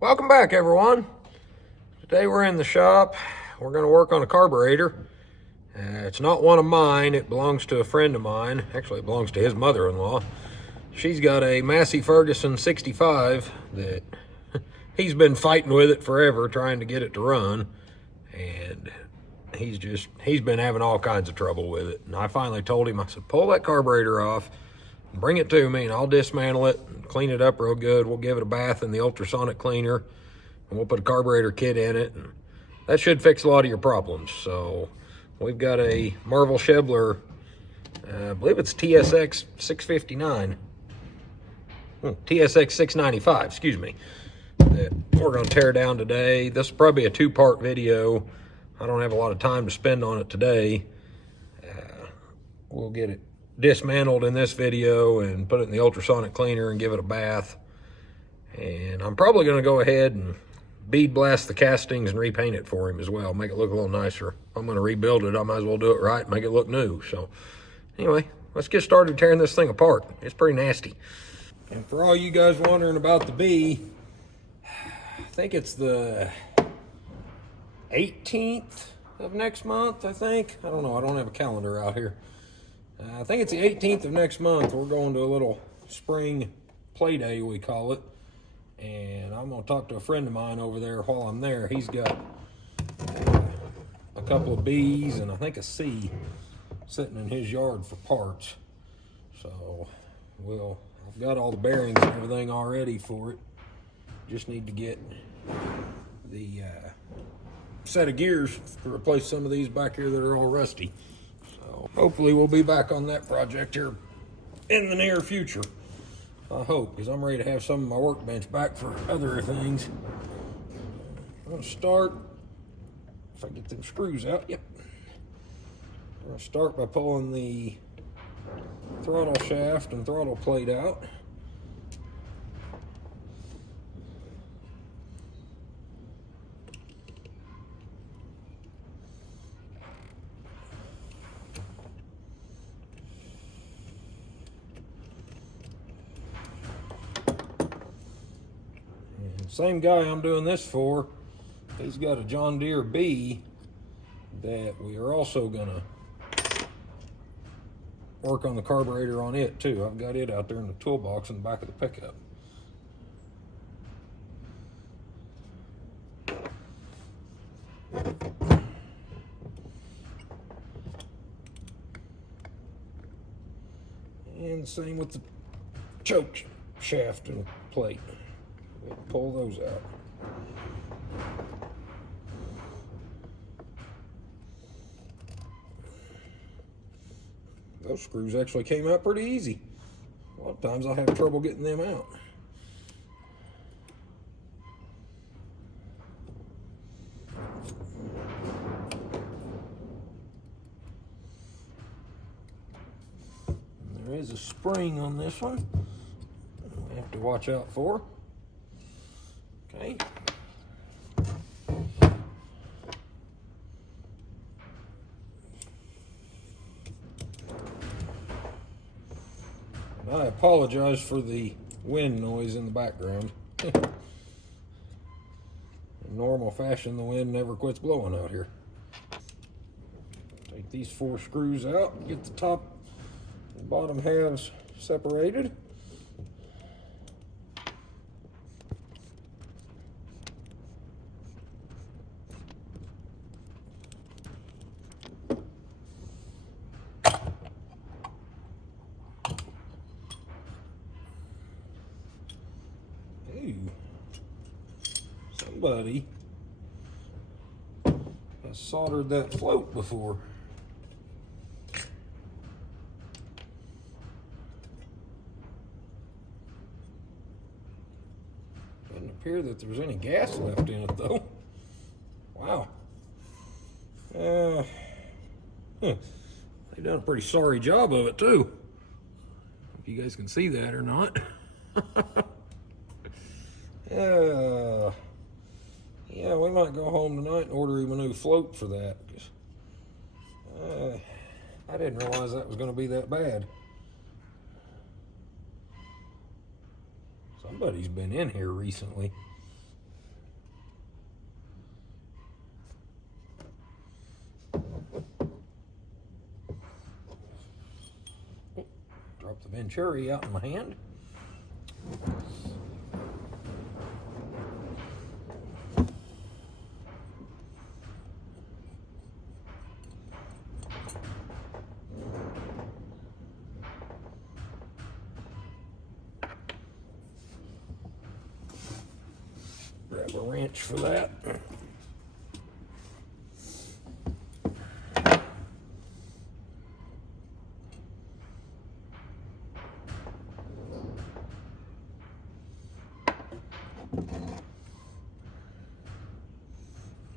Welcome back, everyone. Today we're in the shop. We're going to work on a carburetor. It's not one of mine. It belongs to a friend of mine. Actually, it belongs to his mother-in-law. She's got a Massey Ferguson 65 that he's been fighting with it forever, trying to get it to run. And he's been having all kinds of trouble with it. And I finally told him, I said, pull that carburetor off, bring it to me, and I'll dismantle it and clean it up real good. We'll give it a bath in the ultrasonic cleaner, and we'll put a carburetor kit in it, and that should fix a lot of your problems. So we've got a Marvel-Schebler, I believe it's TSX659, TSX695, excuse me, that we're going to tear down today. This is probably a two-part video. I don't have a lot of time to spend on it today. We'll get it dismantled in this video and put it in the ultrasonic cleaner and give it a bath. And I'm probably going to go ahead and bead blast the castings and repaint it for him as well, make it look a little nicer. I'm going to rebuild it. I might as well do it right and make it look new. So anyway, let's get started tearing this thing apart. It's pretty nasty. And for all you guys wondering about the bee, I think it's the 18th of next month, I think. I don't know. I don't have a calendar out here. I think it's the 18th of next month. We're going to a little spring play day, we call it. And I'm going to talk to a friend of mine over there while I'm there. He's got a couple of B's and I think a C sitting in his yard for parts. So I've got all the bearings and everything already for it. Just need to get the set of gears to replace some of these back here that are all rusty. So hopefully we'll be back on that project here in the near future. I hope, because I'm ready to have some of my workbench back for other things. I'm going to start, if I get them screws out, yep. I'm going to start by pulling the throttle shaft and throttle plate out. Same guy I'm doing this for, he's got a John Deere B that we are also gonna work on the carburetor on it too. I've got it out there in the toolbox in the back of the pickup. And same with the choke shaft and plate. Pull those out. Those screws actually came out pretty easy. A lot of times I have trouble getting them out. And there is a spring on this one I have to watch out for. Okay. And I apologize for the wind noise in the background. In normal fashion, the wind never quits blowing out here. Take these 4 screws out, get the top and bottom halves separated. Somebody has soldered that float before. Doesn't appear that there's any gas left in it though. Wow. They've done a pretty sorry job of it too. If you guys can see that or not. Yeah, we might go home tonight and order him a new float for that. I didn't realize that was going to be that bad. Somebody's been in here recently. Venturi out in my hand. Grab a wrench for that.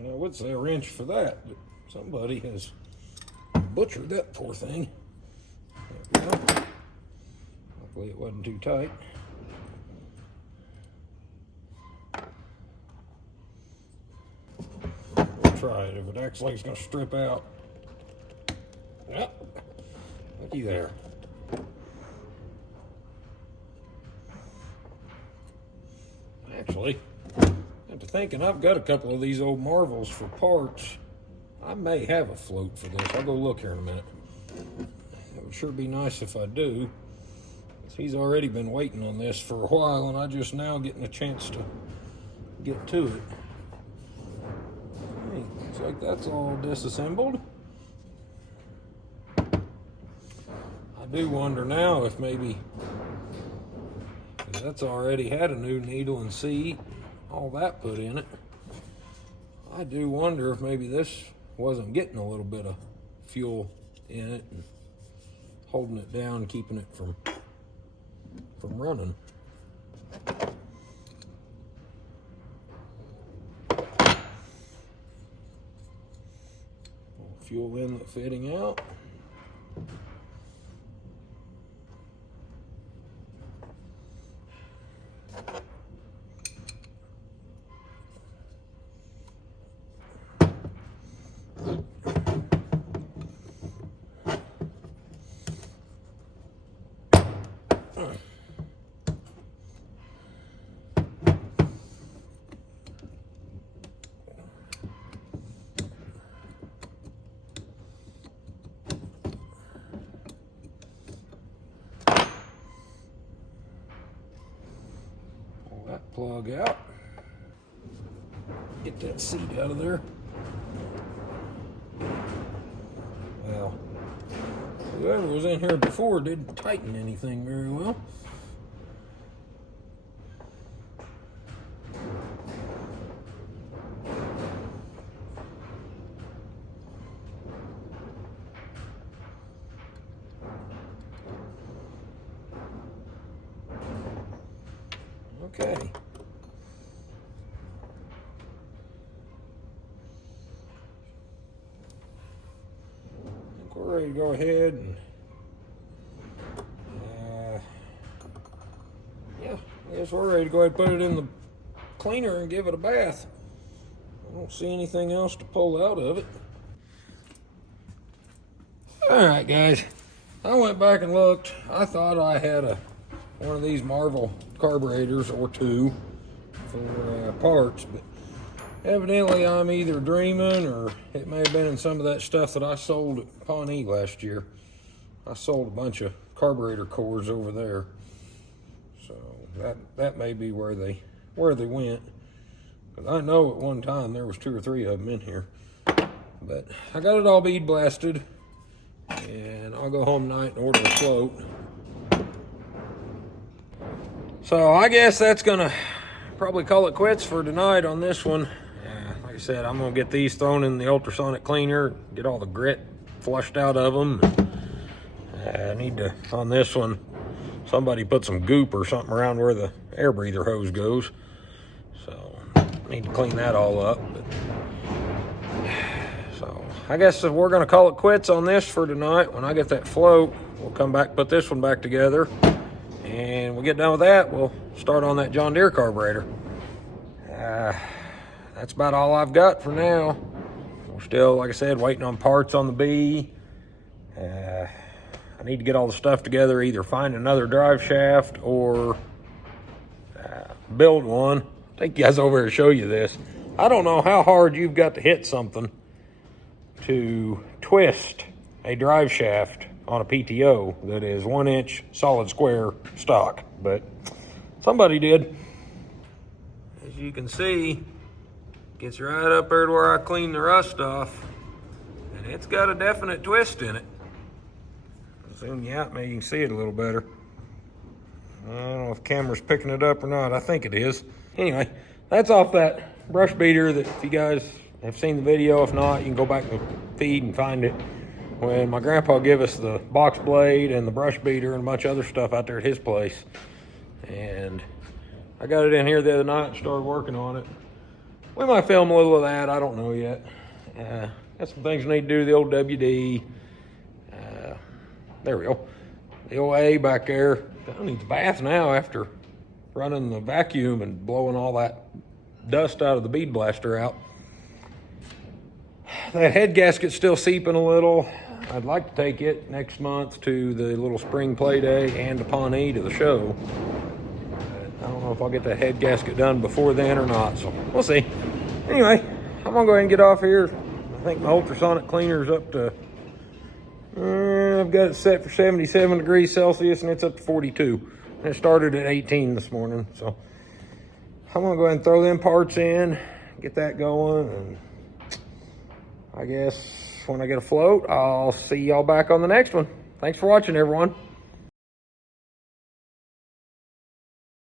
I would say a wrench for that, but somebody has butchered that poor thing. There we go. Hopefully it wasn't too tight. We'll try it. If it acts like it's going to strip out. Yep. Looky there. Actually, after thinking, I've got a couple of these old Marvels for parts. I may have a float for this. I'll go look here in a minute. It would sure be nice if I do. He's already been waiting on this for a while, and I just now getting a chance to get to it. Hey, looks like that's all disassembled. I do wonder now if maybe, that's already had a new needle and seat, all that put in it. I do wonder if maybe this wasn't getting a little bit of fuel in it and holding it down, keeping it from running. Fuel inlet fitting out. Plug out. Get that seat out of there. Well, whoever was in here before didn't tighten anything very well. Okay. I think we're ready to go ahead and yeah, I guess we're ready to go ahead and put it in the cleaner and give it a bath. I don't see anything else to pull out of it. Alright guys, I went back and looked. I thought I had one of these Marvel carburetors or two for parts, but evidently I'm either dreaming or it may have been in some of that stuff that I sold at Pawnee last year. I sold a bunch of carburetor cores over there, so that may be where they went, because I know at one time there was 2 or 3 of them in here. But I got it all bead blasted, and I'll go home tonight and order a float. So I guess that's gonna probably call it quits for tonight on this one. Like I said, I'm gonna get these thrown in the ultrasonic cleaner, get all the grit flushed out of them. I need to, on this one, somebody put some goop or something around where the air breather hose goes. So I need to clean that all up. So I guess we're gonna call it quits on this for tonight. When I get that float, we'll come back, put this one back together. And we'll get done with that, we'll start on that John Deere carburetor. That's about all I've got for now. We're still, like I said, waiting on parts on the B. I need to get all the stuff together, either find another drive shaft or build one. I'll take you guys over here to show you this. I don't know how hard you've got to hit something to twist a drive shaft on a PTO that is 1-inch solid square stock, but somebody did. As you can see, gets right up there to where I clean the rust off, and it's got a definite twist in it. Zoom you out, maybe you can see it a little better. I don't know if the camera's picking it up or not. I think it is. Anyway, that's off that brush beater that if you guys have seen the video, if not, you can go back to the feed and find it. When my grandpa gave us the box blade and the brush beater and a bunch of other stuff out there at his place. And I got it in here the other night and started working on it. We might film a little of that, I don't know yet. Got some things we need to do, the old WD. There we go. The old A back there. That needs a bath now after running the vacuum and blowing all that dust out of the bead blaster out. That head gasket's still seeping a little. I'd like to take it next month to the little spring play day and the Pawnee to the show. But I don't know if I'll get that head gasket done before then or not, so we'll see. Anyway, I'm gonna go ahead and get off here. I think my ultrasonic cleaner's up to, I've got it set for 77 degrees Celsius and it's up to 42. And it started at 18 this morning, so I'm gonna go ahead and throw them parts in, get that going, and I guess when I get afloat, I'll see y'all back on the next one. Thanks for watching, everyone.